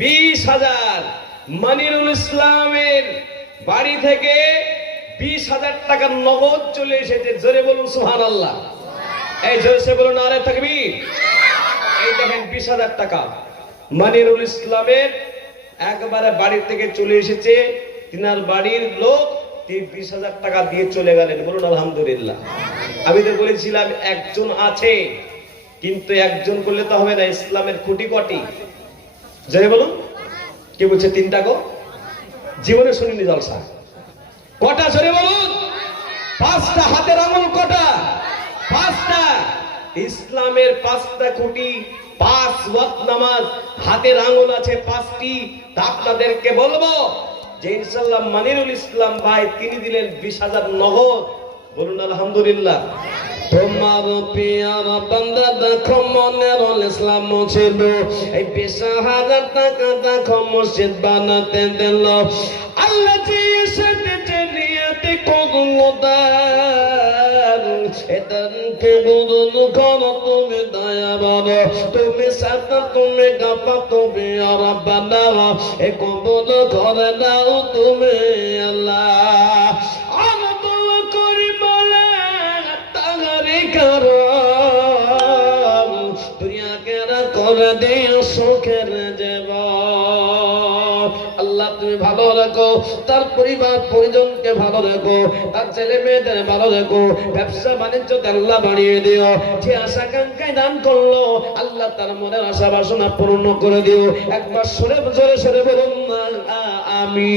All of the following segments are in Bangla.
বিশ হাজার। মানিরুল ইসলামের বাড়ি থেকে বিশ হাজার টাকা নগদ চলে এসেছে। জোরে বলুন সুহান আল্লাহ এই জোরে বলুন আরে থাকবি এই দেখেন, বিশ হাজার টাকা। মানিরুল ইসলামের একবারে বাড়ি থেকে চলে এসেছে। তিনার বাড়ির লোক তিনি বিশ হাজার টাকা দিয়ে চলে গেলেন। বলুন, আলহামদুলিল্লাহ। আমি তো বলেছিলাম, একজন আছে। কিন্তু একজন করলে তো হবে না, ইসলামের খুঁটি কটি জয় বলুন কে বলছে তিনটা গো? জীবনে শুনিনি জলসা। কটা জোরে বলুন? পাঁচটা হাতের আঙুল কটা? পাঁচটা। ইসলামের পাঁচটা খুঁটি, পাঁচ ওয়াক্ত নামাজ, হাতের আঙুল আছে পাঁচটি। তা আপনাদেরকে বলব যে ইনশাল্লাহ মানিরুল ইসলাম ভাই তিনি দিলেন বিশ হাজার নগদ। বলুন আলহামদুলিল্লাহ। তোমার পিয়ার বান্দা দেখো মনের ইসলাম ছিল এই বিশ হাজার টাকা দেখো মসজিদ বানাতে দিল। আল্লাহ জি সাথে চেলিয়াতে কগুলোদার এদানকে গুরুন করো তুমি দয়া বলো তুমি সাথে তুমি গাপা তুমি আর বানা এ কবল করে দাও তুমি আল্লাহ। আল্লাহ, তুমি তার মনের আশা বাসনা পূর্ণ করে দিও। একবার সরে জোরে সরে বলুন আমি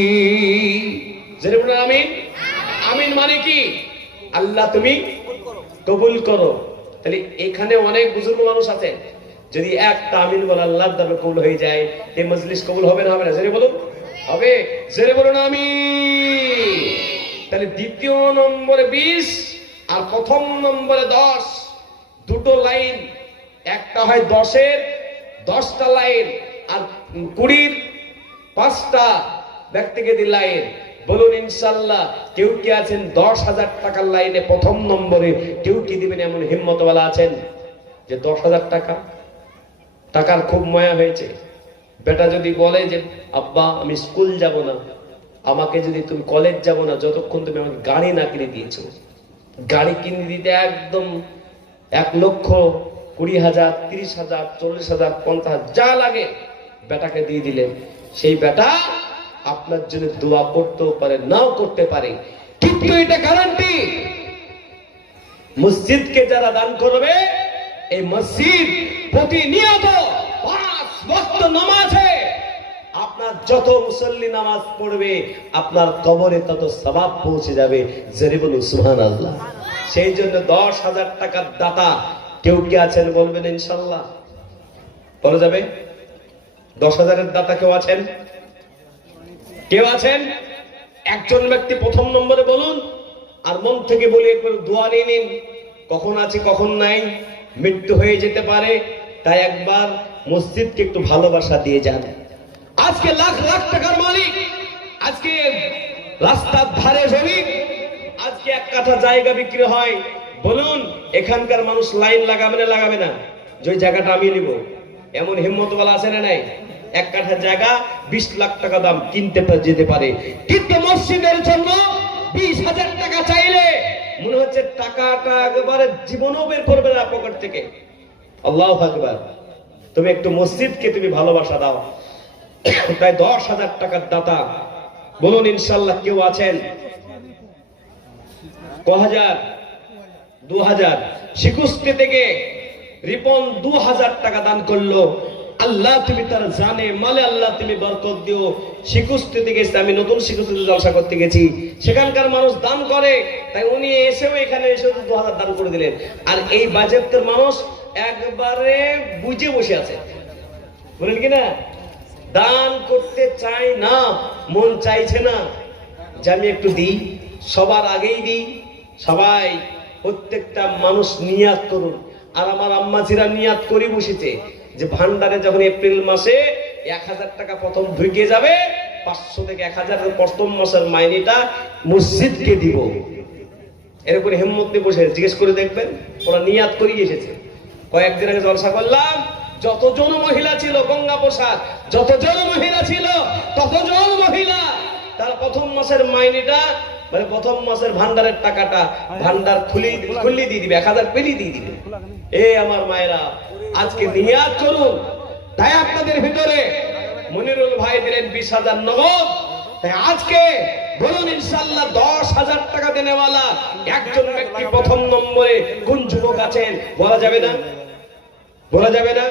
আমিন। আমিন। মানে কি? আল্লাহ তুমি কবুল করো। তাহলে এখানে অনেক বুজুর্গ মানুষ আছে যদি একটা আমিন বলে আল্লাহর দরবারে কবুল হয়ে যায়, এই মজলিস কবুল হবে না হবে না? জেনে বলুন। হবে। জেরে বলুন আমি তাহলে দ্বিতীয় নম্বরে বিশ আর প্রথম নম্বরে দশ। দুটো লাইন। একটা হয় দশের, দশটা লাইন। আর কুড়ির, পাঁচটা ব্যক্তিকে দি লাইন। বলুন, ইনশাল্লাহ, কেউ কি আছেন? দশ হাজার টাকার লাইনে প্রথম নম্বরে কেউ কি দিবেন? এমন হিম্মতওয়ালা আছেন যে দশ হাজার টাকা? টাকার খুব ময়া হয়েছে। বেটা যদি বলে যে, আব্বা, আমি স্কুল যাব না। আমাকে যদি তুমি কলেজ যাব না, যতক্ষণ তুমি আমাকে গাড়ি না কিনে দিয়েছ। গাড়ি কিনে দিতে একদম এক লক্ষ কুড়ি হাজার, তিরিশ হাজার, চল্লিশ হাজার, পঞ্চাশ যা লাগে বেটাকে দিয়ে দিলেন। সেই বেটা আপনার জন্য দোয়া করতেও পারে, নাও করতে পারে। কিন্তু এটা গ্যারান্টি মসজিদকে যারা দান করবে এই মসজিদ প্রতিনিয়ত পাঁচ ভক্ত নামাজে আপনার যত মুসল্লি নামাজ পড়বে, আপনার কবরে তত সবাব পৌঁছে যাবে। জেরে বলুন সুহান আল্লাহ সেই জন্য দশ হাজার টাকার দাতা কেউ কি আছেন বলবেন ইনশাল্লাহ বলা যাবে? দশ হাজারের দাতা কেউ আছেন? কেউ আছেন? একজন ব্যক্তি প্রথম নম্বরে বলুন, আর মন থেকে বলি একবার দোয়া নিয়ে নিন। কখন আছে, কখন নাই? মৃত্যু হয়ে যেতে পারে, তাই একবার মসজিদকে একটু ভালোবাসা দিয়ে যান। আজকে লাখ লাখ টাকার মালিক, আজকে রাস্তার ধারে জমি আজকে এক কাঠা জায়গা বিক্রি হয়। বলুন, এখানকার মানুষ লাইন লাগাবে না লাগাবে না? যে জায়গাটা আমি নিব, এমন হিম্মতওয়ালা আছে না নাই? এক কাঠা জায়গা, বিশ লাখ টাকা দাম কিনতে যেতে পারে। কিন্তু মসজিদের জন্য বিশ হাজার টাকা চাইলে মনে হচ্ছে টাকাটা একবারে জীবনও বের করবে না পকেট থেকে। আল্লাহ আকবার। তুমি একটু মসজিদকে তুমি ভালোবাসা দাও। তাই দশ হাজার টাকার দাতা। বলুন ইনশাল্লাহ কেউ আছেন? ক হাজার দু হাজার থেকে রিপন দু হাজার টাকা দান করল। আল্লাহ তুমি তার জানে, মালে আল্লাহ তুমি বরকত দিও। শিকুস্তি থেকে এসে আমি নতুন শিকুস্তিতে জলসা করতে গেছি। সেখানকার মানুষ দান করে, তাই উনি এসেও এখানে এসে দু হাজার দান করে দিলেন। আর এই বাজেটের মানুষ একবারে বুঝে বসে আছে। বলেন কি না? দান করতে চাই না, মন চাইছে না। যে আমি একটু দিই, সবার আগেই দিই। সবাই, প্রত্যেকটা মানুষ নিয়াত করুন। আর আমার আম্মাজিরা নিয়াত করে বসেছে। যে ভান্ডারে যখন এপ্রিল মাসে এক হাজার টাকা প্রথম ঢুকে যাবে, পাঁচশো থেকে এক হাজার প্রথম মাসের মাইনেটা মসজিদকে দিব। এরকম হিম্মত নিয়ে বসে জিজ্ঞেস করে দেখবেন, ওরা নিয়াত করেই এসেছে। কয়েকদিন আগে জলসা করলাম, যতজন মহিলা ছিল, গঙ্গা প্রসাদ, যতজন মহিলা ছিল, ততজন মহিলা, তার প্রথম মাসের মাইনেটা মানে প্রথম মাসের ভান্ডারের টাকাটা ভান্ডার খুলি খুলি দিয়ে দিবে এক হাজার পেলি দিয়ে দিবে। এ আমার মায়েরা আজকে নিয়াত করুন। তাই আপনাদের ভিতরে মনিরুল ভাই দিলেন বিশ হাজার নগদ। তাই আজকে বলুন ইনশাল্লাহ দশ হাজার টাকা দেনেওয়ালা একজন ব্যক্তি প্রথম নম্বরে কোন যুবক আছেন বলা যাবে না? বলা যাবে না?